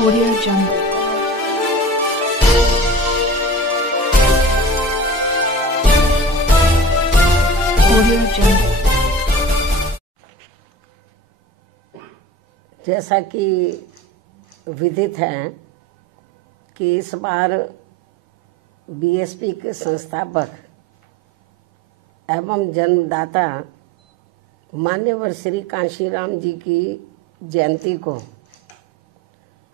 Audio Jungle. Audio Jungle. जैसा कि विदित है कि इस बार बीएसपी के संस्थापक एवं जन्मदाता मान्यवर श्री कांशीराम जी की जयंती को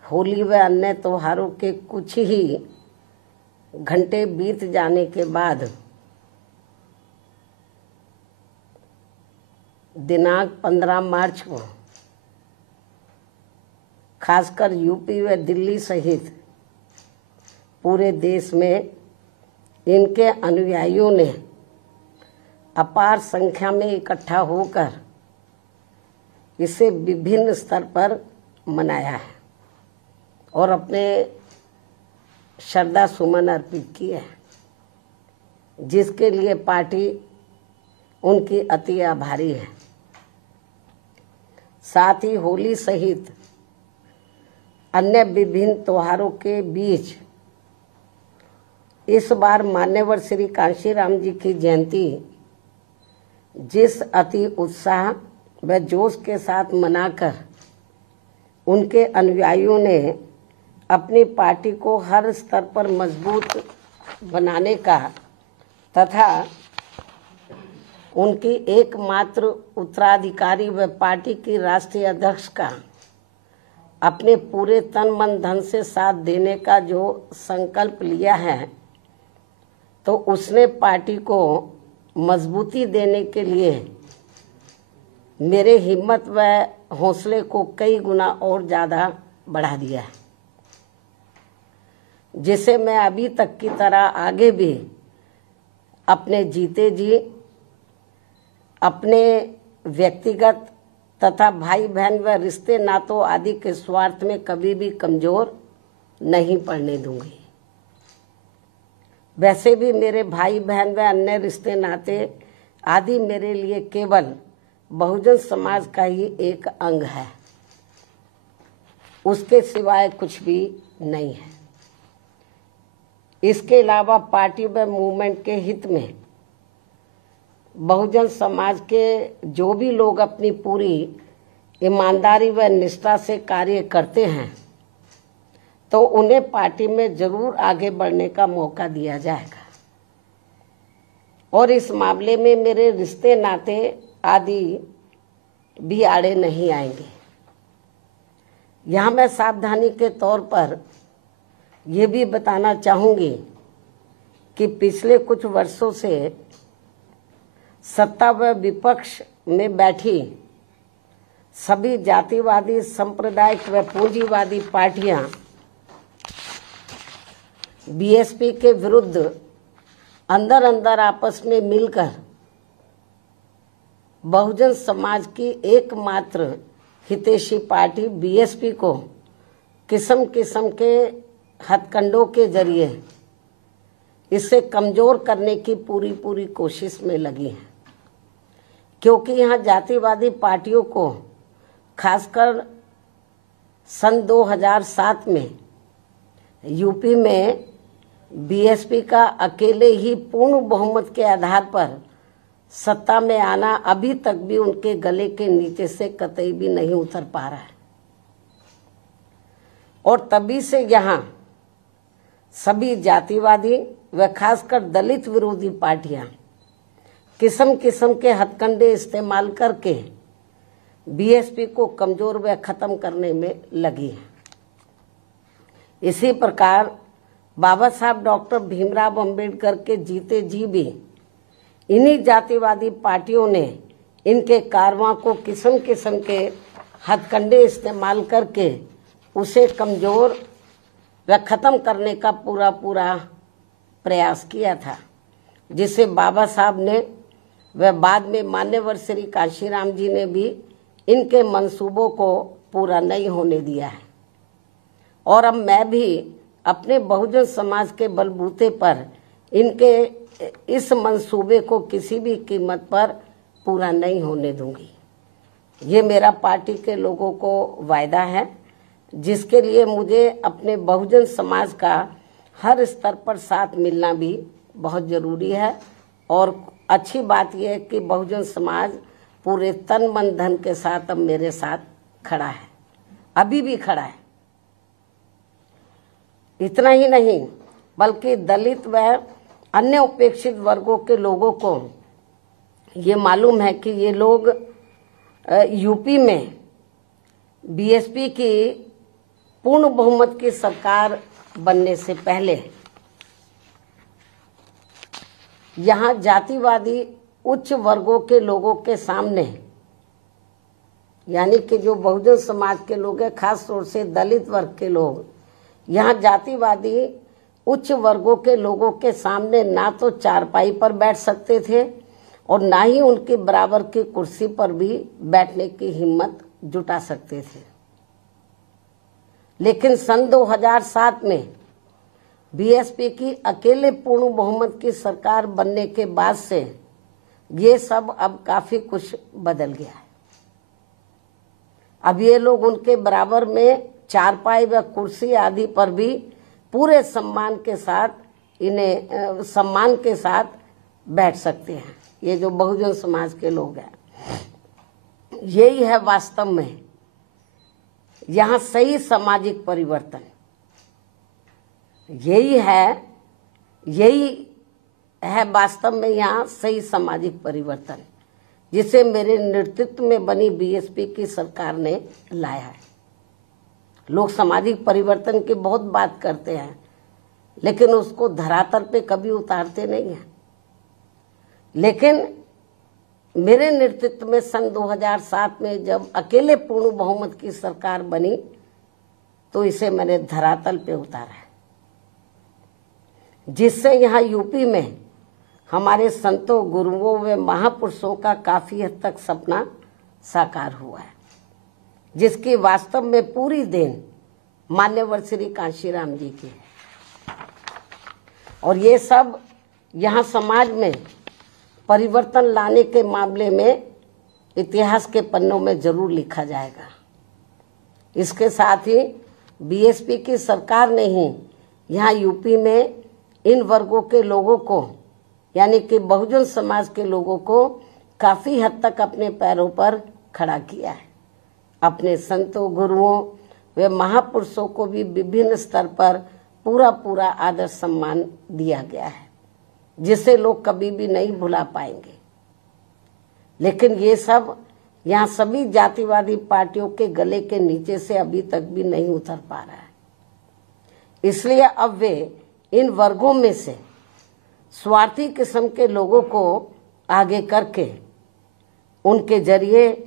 होली व अन्य त्योहारों के कुछ ही घंटे बीत जाने के बाद दिनांक 15 मार्च को खासकर यूपी व दिल्ली सहित पूरे देश में इनके अनुयायियों ने अपार संख्या में इकट्ठा होकर इसे विभिन्न स्तर पर मनाया है और अपने श्रद्धा सुमन अर्पित किए हैं, जिसके लिए पार्टी उनकी अति आभारी है। साथ ही होली सहित अन्य विभिन्न त्योहारों के बीच इस बार मान्यवर श्री कांशीराम जी की जयंती जिस अति उत्साह व जोश के साथ मनाकर उनके अनुयायियों ने अपनी पार्टी को हर स्तर पर मजबूत बनाने का तथा उनकी एकमात्र उत्तराधिकारी व पार्टी की राष्ट्रीय अध्यक्ष का अपने पूरे तन मन धन से साथ देने का जो संकल्प लिया है, तो उसने पार्टी को मजबूती देने के लिए मेरे हिम्मत व हौसले को कई गुना और ज़्यादा बढ़ा दिया है, जिसे मैं अभी तक की तरह आगे भी अपने जीते जी अपने व्यक्तिगत तथा भाई बहन व रिश्ते नातों आदि के स्वार्थ में कभी भी कमजोर नहीं पड़ने दूंगी। वैसे भी मेरे भाई बहन व अन्य रिश्ते नाते आदि मेरे लिए केवल बहुजन समाज का ही एक अंग है, उसके सिवाय कुछ भी नहीं है। इसके अलावा पार्टी व मूवमेंट के हित में बहुजन समाज के जो भी लोग अपनी पूरी ईमानदारी व निष्ठा से कार्य करते हैं, तो उन्हें पार्टी में जरूर आगे बढ़ने का मौका दिया जाएगा और इस मामले में मेरे रिश्ते नाते आदि भी आड़े नहीं आएंगे। यहाँ मैं सावधानी के तौर पर ये भी बताना चाहूँगी कि पिछले कुछ वर्षों से सत्ता व विपक्ष में बैठी सभी जातिवादी सांप्रदायिक व पूंजीवादी पार्टियां बीएसपी के विरुद्ध अंदर अंदर आपस में मिलकर बहुजन समाज की एकमात्र हितैषी पार्टी बीएसपी को किस्म किस्म के हथकंडों के जरिए इसे कमजोर करने की पूरी कोशिश में लगी है, क्योंकि यहाँ जातिवादी पार्टियों को खासकर सन 2007 में यूपी में बीएसपी का अकेले ही पूर्ण बहुमत के आधार पर सत्ता में आना अभी तक भी उनके गले के नीचे से कतई भी नहीं उतर पा रहा है और तभी से यहाँ सभी जातिवादी व खासकर दलित विरोधी पार्टियां किस्म किस्म के हथकंडे इस्तेमाल करके बीएसपी को कमजोर व खत्म करने में लगी है। इसी प्रकार बाबा साहब डॉक्टर भीमराव अंबेडकर के जीते जी भी इन्हीं जातिवादी पार्टियों ने इनके कारवां को किस्म किस्म के हथकंडे इस्तेमाल करके उसे कमजोर व खत्म करने का पूरा प्रयास किया था, जिसे बाबा साहब ने व बाद में मान्यवर श्री कांशीराम जी ने भी इनके मंसूबों को पूरा नहीं होने दिया है। और अब मैं भी अपने बहुजन समाज के बलबूते पर इनके इस मंसूबे को किसी भी कीमत पर पूरा नहीं होने दूंगी। ये मेरा पार्टी के लोगों को वायदा है जिसके लिए मुझे अपने बहुजन समाज का हर स्तर पर साथ मिलना भी बहुत ज़रूरी है। और अच्छी बात यह है कि बहुजन समाज पूरे तन मन धन के साथ अब मेरे साथ खड़ा है, अभी भी खड़ा है। इतना ही नहीं बल्कि दलित व अन्य उपेक्षित वर्गों के लोगों को ये मालूम है कि ये लोग यूपी में बीएसपी की पूर्ण बहुमत की सरकार बनने से पहले यहाँ जातिवादी उच्च वर्गों के लोगों के सामने, यानी कि जो बहुजन समाज के लोग हैं, खास तौर से दलित वर्ग के लोग, यहाँ जातिवादी उच्च वर्गों के लोगों के सामने ना तो चारपाई पर बैठ सकते थे और ना ही उनके बराबर की कुर्सी पर भी बैठने की हिम्मत जुटा सकते थे। लेकिन सन 2007 में बीएसपी की अकेले पूर्ण बहुमत की सरकार बनने के बाद से ये सब अब काफी कुछ बदल गया है। अब ये लोग उनके बराबर में चारपाई व कुर्सी आदि पर भी पूरे सम्मान के साथ बैठ सकते हैं। ये जो बहुजन समाज के लोग हैं, यही है वास्तव में यहाँ सही सामाजिक परिवर्तन। यही है वास्तव में यहाँ सही सामाजिक परिवर्तन, जिसे मेरे नेतृत्व में बनी बीएसपी की सरकार ने लाया है। लोग सामाजिक परिवर्तन की बहुत बात करते हैं, लेकिन उसको धरातल पे कभी उतारते नहीं हैं। लेकिन मेरे नेतृत्व में सन 2007 में जब अकेले पूर्ण बहुमत की सरकार बनी तो इसे मैंने धरातल पे उतारा है, जिससे यहाँ यूपी में हमारे संतों, गुरुओं व महापुरुषों का काफी हद तक सपना साकार हुआ है, जिसकी वास्तव में पूरी देन मान्यवर श्री कांशीराम जी की है। और ये सब यहाँ समाज में परिवर्तन लाने के मामले में इतिहास के पन्नों में जरूर लिखा जाएगा। इसके साथ ही बीएसपी की सरकार ने ही यहाँ यूपी में इन वर्गों के लोगों को, यानी कि बहुजन समाज के लोगों को काफी हद तक अपने पैरों पर खड़ा किया है। अपने संतों, गुरुओं व महापुरुषों को भी विभिन्न स्तर पर पूरा आदर सम्मान दिया गया है, जिसे लोग कभी भी नहीं भुला पाएंगे। लेकिन ये सब यहाँ सभी जातिवादी पार्टियों के गले के नीचे से अभी तक भी नहीं उतर पा रहा है। इसलिए अब वे इन वर्गों में से स्वार्थी किस्म के लोगों को आगे करके उनके जरिए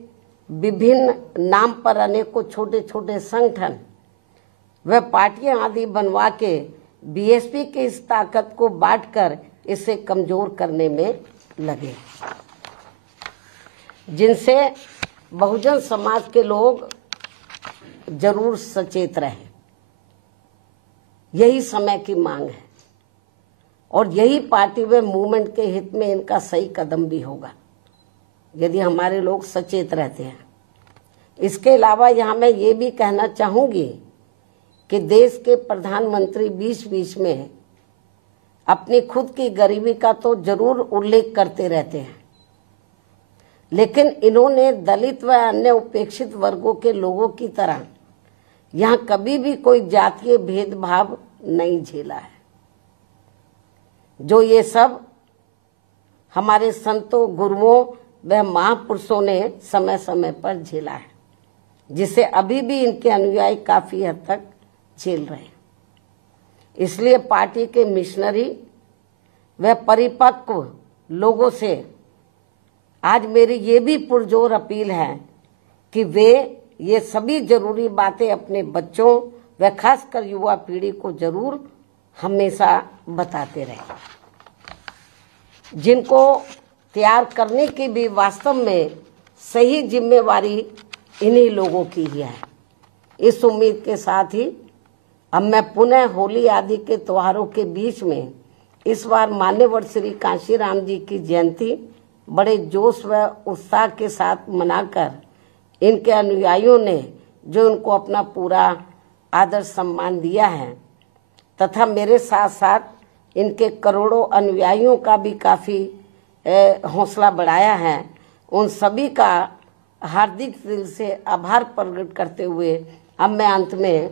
विभिन्न नाम पर अनेकों छोटे छोटे संगठन व पार्टियां आदि बनवा के बीएसपी की इस ताकत को बांटकर इसे कमजोर करने में लगे, जिनसे बहुजन समाज के लोग जरूर सचेत रहें। यही समय की मांग है और यही पार्टी व मूवमेंट के हित में इनका सही कदम भी होगा, यदि हमारे लोग सचेत रहते हैं। इसके अलावा यहाँ मैं ये भी कहना चाहूँगी कि देश के प्रधानमंत्री बीच में अपनी खुद की गरीबी का तो जरूर उल्लेख करते रहते हैं, लेकिन इन्होंने दलित व अन्य उपेक्षित वर्गों के लोगों की तरह यहाँ कभी भी कोई जातीय भेदभाव नहीं झेला है, जो ये सब हमारे संतों, गुरुओं व महापुरुषों ने समय समय पर झेला है, जिसे अभी भी इनके अनुयायी काफी हद तक झेल रहे हैं। इसलिए पार्टी के मिशनरी व परिपक्व लोगों से आज मेरी ये भी पुरजोर अपील है कि वे ये सभी जरूरी बातें अपने बच्चों व खासकर युवा पीढ़ी को जरूर हमेशा बताते रहें, जिनको तैयार करने की भी वास्तव में सही जिम्मेवारी इन्हीं लोगों की ही है। इस उम्मीद के साथ ही अब मैं पुनः होली आदि के त्योहारों के बीच में इस बार मान्यवर श्री कांशीराम जी की जयंती बड़े जोश व उत्साह के साथ मनाकर इनके अनुयायियों ने जो इनको अपना पूरा आदर सम्मान दिया है तथा मेरे साथ साथ इनके करोड़ों अनुयायियों का भी काफ़ी हौसला बढ़ाया है, उन सभी का हार्दिक दिल से आभार प्रकट करते हुए अब मैं अंत में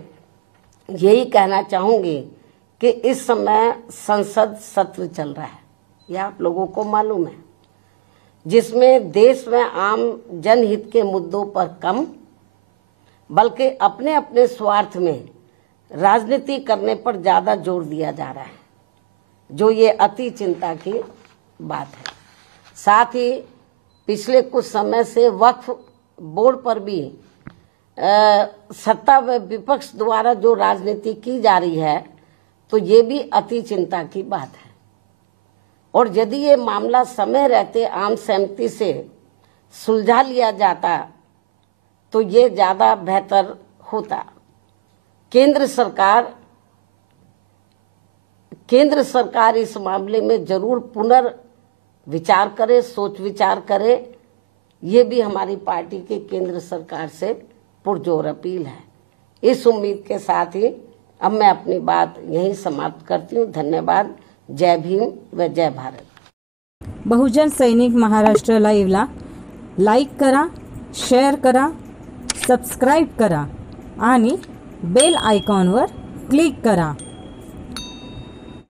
यही कहना चाहूँगी कि इस समय संसद सत्र चल रहा है, यह आप लोगों को मालूम है, जिसमें देश में आम जनहित के मुद्दों पर कम बल्कि अपने अपने स्वार्थ में राजनीति करने पर ज़्यादा जोर दिया जा रहा है, जो ये अति चिंता की बात है। साथ ही पिछले कुछ समय से वक्फ बोर्ड पर भी सत्ता व विपक्ष द्वारा जो राजनीति की जा रही है, तो ये भी अति चिंता की बात है। और यदि ये मामला समय रहते आम सहमति से सुलझा लिया जाता तो ये ज़्यादा बेहतर होता। केंद्र सरकार इस मामले में जरूर पुनर्विचार करे, सोच विचार करे, ये भी हमारी पार्टी की केंद्र सरकार से पुरजोर अपील है। इस उम्मीद के साथ ही अब मैं अपनी बात यहीं समाप्त करती हूँ। धन्यवाद। जय भीम व जय भारत। बहुजन सैनिक महाराष्ट्र लाईव्हला लाईक करा, शेअर करा, सबस्क्राईब करा आणि बेल आयकॉनवर क्लिक करा।